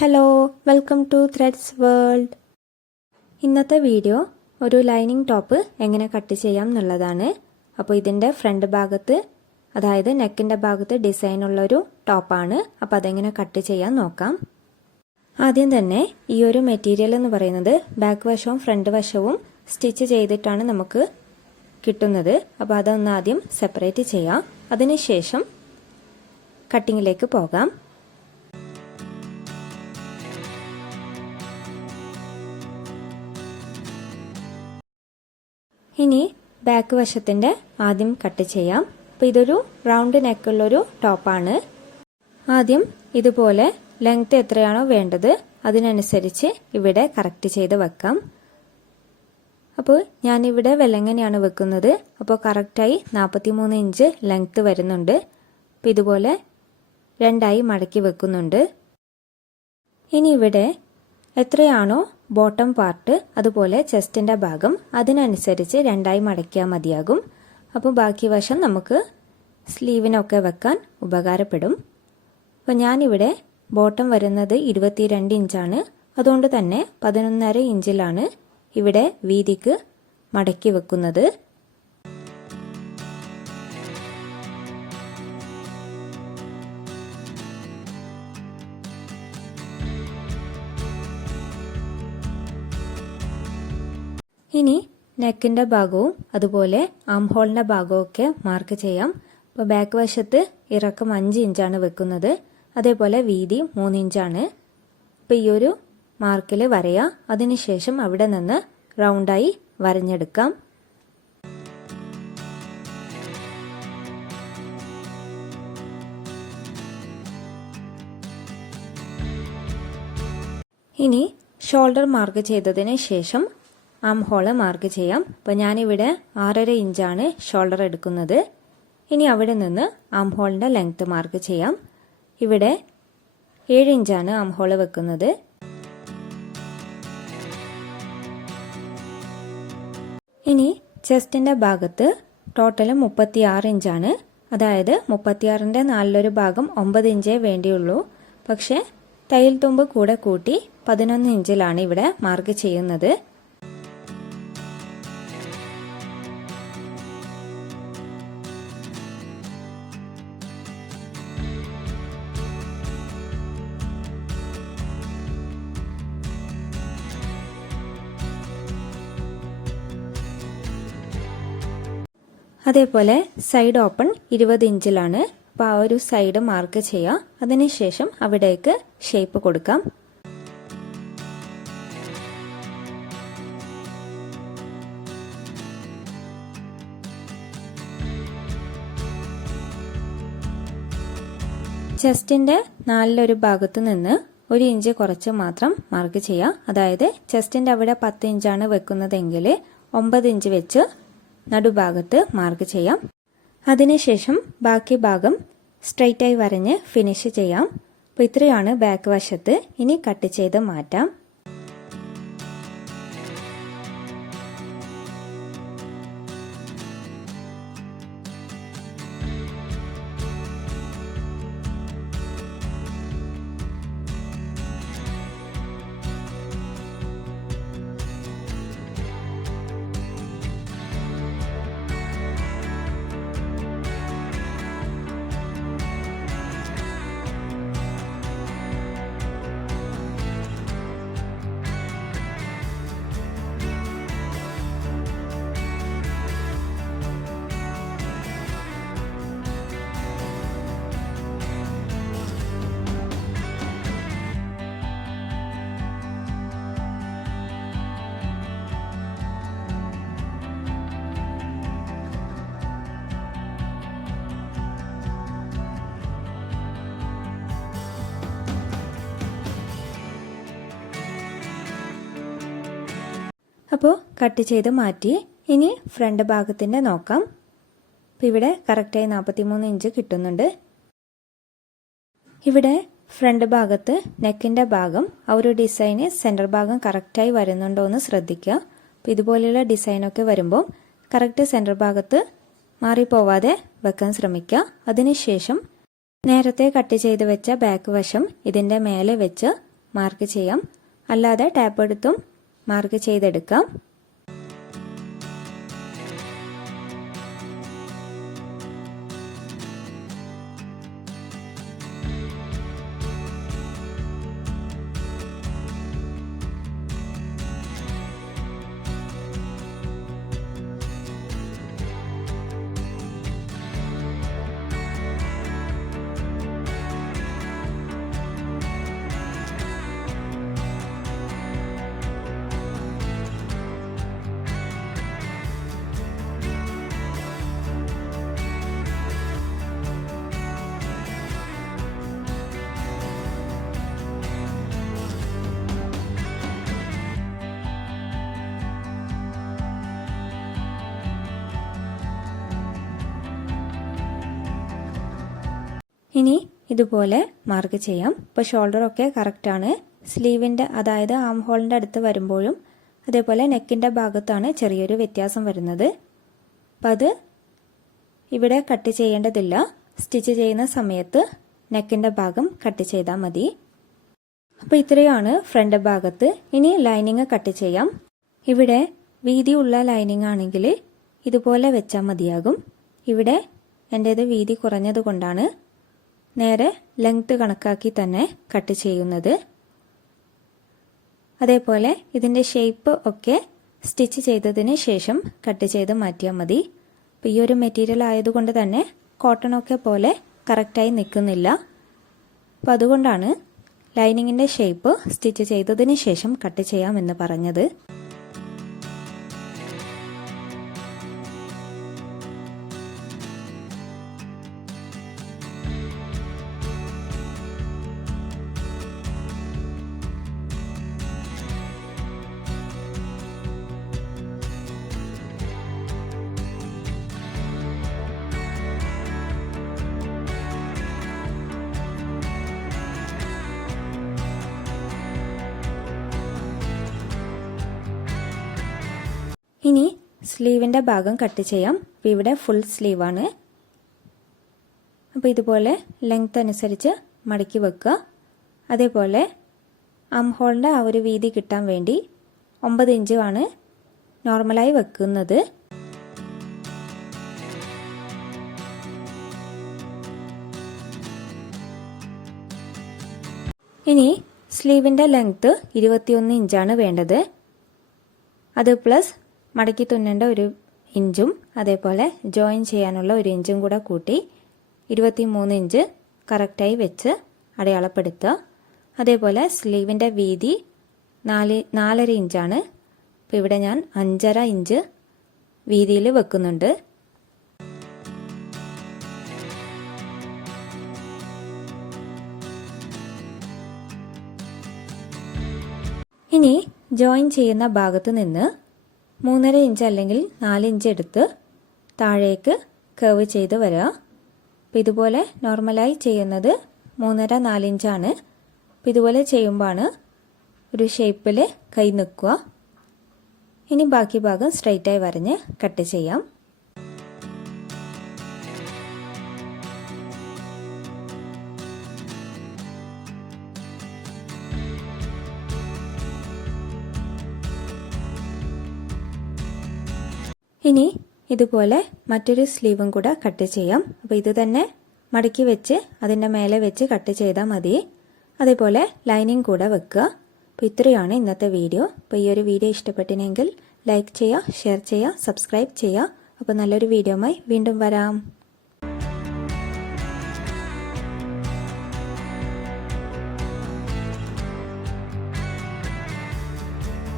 Hello, welcome to threads world. ഇന്നത്തെ video ഒരു lining top എങ്ങനെ കട്ട് ചെയ്യാം എന്നുള്ളതാണ്. അപ്പോൾ ഇതിൻ്റെ ഫ്രണ്ട് ഭാഗത്ത്, അതായത് നെക്കിൻ്റെ ഭാഗത്ത് ഡിസൈനുള്ളൊരു ടോപ്പാണ്. അപ്പോൾ അതെങ്ങനെ കട്ട് ചെയ്യാൻ നോക്കാം. ആദ്യം തന്നെ ഈ ഒരു മെറ്റീരിയൽ എന്ന് പറയുന്നത് ബാക്ക് വശവും ഫ്രണ്ട് വശവും സ്റ്റിച്ച് ചെയ്തിട്ടാണ് നമുക്ക് കിട്ടുന്നത്. അപ്പോൾ അതൊന്ന് ആദ്യം സെപ്പറേറ്റ് ചെയ്യാം. അതിനുശേഷം കട്ടിങ്ങിലേക്ക് പോകാം. ഇനി ബാക്ക് വശത്തിൻ്റെ ആദ്യം കട്ട് ചെയ്യാം. അപ്പോൾ ഇതൊരു റൗണ്ട് നെക്കുള്ളൊരു ടോപ്പാണ്. ആദ്യം ഇതുപോലെ ലെങ്ത് എത്രയാണോ വേണ്ടത് അതിനനുസരിച്ച് ഇവിടെ കറക്റ്റ് ചെയ്ത് വെക്കാം. അപ്പോൾ ഞാനിവിടെ വെല്ലങ്ങനെയാണ് വെക്കുന്നത്. അപ്പോൾ കറക്റ്റായി 43 ഇഞ്ച് ലെങ്ത് വരുന്നുണ്ട്. അപ്പോൾ ഇതുപോലെ രണ്ടായി മടക്കി വെക്കുന്നുണ്ട്. ഇനി ഇവിടെ എത്രയാണോ ബോട്ടം പാർട്ട്, അതുപോലെ ചെസ്റ്റിൻ്റെ ഭാഗം, അതിനനുസരിച്ച് രണ്ടായി മടക്കിയാൽ മതിയാകും. അപ്പോൾ ബാക്കി വശം നമുക്ക് സ്ലീവിനൊക്കെ വെക്കാൻ ഉപകാരപ്പെടും. അപ്പോൾ ഞാനിവിടെ ബോട്ടം വരുന്നത് 22 ഇഞ്ചാണ്. അതുകൊണ്ട് തന്നെ 11.5 ഇഞ്ചിലാണ് ഇവിടെ വീതിക്ക് മടക്കി വെക്കുന്നത്. ഇനി നെക്കിൻ്റെ ഭാഗവും അതുപോലെ ആം ഹോളിൻ്റെ ഭാഗവും ഒക്കെ മാർക്ക് ചെയ്യാം. അപ്പോൾ ബാക്ക് വശത്ത് ഇറക്കം 5 ഇഞ്ചാണ് വെക്കുന്നത്. അതേപോലെ വീതി 3 ഇഞ്ചാണ്. അപ്പോൾ ഈ ഒരു മാർക്കിൽ വരയാം. അതിനുശേഷം അവിടെ നിന്ന് റൗണ്ടായി വരഞ്ഞെടുക്കാം. ഇനി ഷോൾഡർ മാർക്ക് ചെയ്തതിന് ശേഷം ആം ഹോള് മാർക്ക് ചെയ്യാം. അപ്പോൾ ഞാനിവിടെ 6.5 ഇഞ്ചാണ് ഷോൾഡർ എടുക്കുന്നത്. ഇനി അവിടെ നിന്ന് ആം ഹോളിൻ്റെ ലെങ്ത്ത് മാർക്ക് ചെയ്യാം. ഇവിടെ 7 ഇഞ്ചാണ് ആം ഹോള് വെക്കുന്നത്. ഇനി ചെസ്റ്റിൻ്റെ ഭാഗത്ത് ടോട്ടൽ 36 ഇഞ്ചാണ്. അതായത് 36ൻ്റെ 4 ഭാഗം 9 ഇഞ്ചേ വേണ്ടിയുള്ളൂ. പക്ഷേ തയ്യൽ തുമ്പ് കൂടെ കൂട്ടി 11 ഇഞ്ചിലാണ് ഇവിടെ മാർക്ക് ചെയ്യുന്നത്. അതേപോലെ സൈഡ് ഓപ്പൺ 20 ഇഞ്ചിലാണ്. അപ്പോൾ ആ ഒരു സൈഡ് മാർക്ക് ചെയ്യാം. അതിനുശേഷം അവിടേക്ക് ഷേപ്പ് കൊടുക്കാം. ചെസ്റ്റിൻ്റെ 4 ഭാഗത്തു നിന്ന് 1 ഇഞ്ച് കുറച്ച് മാത്രം മാർക്ക് ചെയ്യാം. അതായത് ചെസ്റ്റിൻ്റെ അവിടെ 10 ഇഞ്ചാണ് വെക്കുന്നതെങ്കിൽ 9 ഇഞ്ച് വെച്ച് നടുഭാഗത്ത് മാർക്ക് ചെയ്യാം. അതിനുശേഷം ബാക്കി ഭാഗം സ്ട്രെയിറ്റായി വരഞ്ഞ് ഫിനിഷ് ചെയ്യാം. അപ്പോൾ ഇത്രയാണ് ബാക്ക് വശത്ത്. ഇനി കട്ട് ചെയ്ത് മാറ്റാം. അപ്പോൾ കട്ട് ചെയ്ത് മാറ്റി. ഇനി ഫ്രണ്ട് ഭാഗത്തിൻ്റെ നോക്കാം. അപ്പോൾ ഇവിടെ കറക്റ്റായി 43 ഇഞ്ച് കിട്ടുന്നുണ്ട്. ഇവിടെ ഫ്രണ്ട് ഭാഗത്ത് നെക്കിൻ്റെ ഭാഗം ആ ഒരു ഡിസൈന് സെൻറ്റർ ഭാഗം കറക്റ്റായി വരുന്നുണ്ടോ എന്ന് ശ്രദ്ധിക്കുക. അപ്പോൾ ഇതുപോലെയുള്ള ഡിസൈനൊക്കെ വരുമ്പോൾ കറക്റ്റ് സെൻറ്റർ ഭാഗത്ത് മാറിപ്പോവാതെ വെക്കാൻ ശ്രമിക്കുക. അതിനുശേഷം നേരത്തെ കട്ട് ചെയ്ത് വെച്ച ബാക്ക് വശം ഇതിൻ്റെ മേലെ വെച്ച് മാർക്ക് ചെയ്യാം. അല്ലാതെ ടാപ്പ് എടുത്തും മാർക്ക് ചെയ്തെടുക്കാം. ഇനി ഇതുപോലെ മാർക്ക് ചെയ്യാം. ഇപ്പോൾ ഷോൾഡറൊക്കെ കറക്റ്റാണ്. സ്ലീവിൻ്റെ അതായത് ആം ഹോളിൻ്റെ അടുത്ത് വരുമ്പോഴും അതേപോലെ നെക്കിൻ്റെ ഭാഗത്താണ് ചെറിയൊരു വ്യത്യാസം വരുന്നത്. അപ്പം അത് ഇവിടെ കട്ട് ചെയ്യേണ്ടതില്ല. സ്റ്റിച്ച് ചെയ്യുന്ന സമയത്ത് നെക്കിൻ്റെ ഭാഗം കട്ട് ചെയ്താൽ മതി. അപ്പോൾ ഇത്രയാണ് ഫ്രണ്ട് ഭാഗത്ത്. ഇനി ലൈനിങ് കട്ട് ചെയ്യാം. ഇവിടെ വീതിയുള്ള ലൈനിങ് ആണെങ്കിൽ ഇതുപോലെ വെച്ചാൽ മതിയാകും. ഇവിടെ എൻ്റേത് വീതി കുറഞ്ഞത് കൊണ്ടാണ് നേരെ ലെങ്ത് കണക്കാക്കി തന്നെ കട്ട് ചെയ്യുന്നത്. അതേപോലെ ഇതിൻ്റെ ഷേപ്പ് ഒക്കെ സ്റ്റിച്ച് ചെയ്തതിന് ശേഷം കട്ട് ചെയ്ത് മാറ്റിയാൽ മതി. അപ്പോൾ ഈ ഒരു മെറ്റീരിയൽ ആയതുകൊണ്ട് തന്നെ കോട്ടണൊക്കെ പോലെ കറക്റ്റായി നിൽക്കുന്നില്ല. അപ്പോൾ അതുകൊണ്ടാണ് ലൈനിങ്ങിൻ്റെ ഷേപ്പ് സ്റ്റിച്ച് ചെയ്തതിന് ശേഷം കട്ട് ചെയ്യാമെന്ന് പറഞ്ഞത്. ഇനി സ്ലീവിൻ്റെ ഭാഗം കട്ട് ചെയ്യാം. അപ്പോൾ ഇവിടെ ഫുൾ സ്ലീവാണ്. അപ്പോൾ ഇതുപോലെ ലെങ്ത് അനുസരിച്ച് മടക്കി വെക്കുക. അതേപോലെ ആം ഹോളിൻ്റെ ആ ഒരു വീതി കിട്ടാൻ വേണ്ടി 9 ഇഞ്ചാണ് നോർമലായി വെക്കുന്നത്. ഇനി സ്ലീവിൻ്റെ ലെങ്ത് 21 ഇഞ്ചാണ് വേണ്ടത്. അത് പ്ലസ് മടക്കി തുന്നേണ്ട 1 ഇഞ്ചും അതേപോലെ ജോയിൻ ചെയ്യാനുള്ള 1 ഇഞ്ചും കൂടെ കൂട്ടി 23 ഇഞ്ച് കറക്റ്റായി വെച്ച് അടയാളപ്പെടുത്തുക. അതേപോലെ സ്ലീവിൻ്റെ വീതി 4.5 ഇഞ്ചാണ്. അപ്പോൾ ഇവിടെ ഞാൻ 5.5 ഇഞ്ച് വീതിയിൽ വെക്കുന്നുണ്ട്. ഇനി ജോയിൻ ചെയ്യുന്ന ഭാഗത്ത് നിന്ന് 3.5 ഇഞ്ച് അല്ലെങ്കിൽ 4 ഇഞ്ച് എടുത്ത് താഴേക്ക് കർവ് ചെയ്ത് വരിക. അപ്പോൾ ഇതുപോലെ നോർമലായി ചെയ്യുന്നത് 3.5-4 ഇഞ്ചാണ്. അപ്പോൾ ഇതുപോലെ ചെയ്യുമ്പോഴാണ് ഒരു ഷേപ്പിൽ കൈ നിൽക്കുക. ഇനി ബാക്കി ഭാഗം സ്ട്രെയിറ്റായി വരഞ്ഞ് കട്ട് ചെയ്യാം. ഇനി ഇതുപോലെ മറ്റൊരു സ്ലീവും കൂടെ കട്ട് ചെയ്യാം. അപ്പോൾ ഇത് തന്നെ മടക്കി വെച്ച് അതിൻ്റെ മേലെ വെച്ച് കട്ട് ചെയ്താൽ മതി. അതേപോലെ ലൈനിങ് കൂടെ വെക്കുക. അപ്പോൾ ഇത്രയാണ് ഇന്നത്തെ വീഡിയോ. അപ്പോൾ ഈ ഒരു വീഡിയോ ഇഷ്ടപ്പെട്ടിനെങ്കിൽ ലൈക്ക് ചെയ്യുക, ഷെയർ ചെയ്യുക, സബ്സ്ക്രൈബ് ചെയ്യുക. അപ്പോൾ നല്ലൊരു വീഡിയോയുമായി വീണ്ടും വരാം.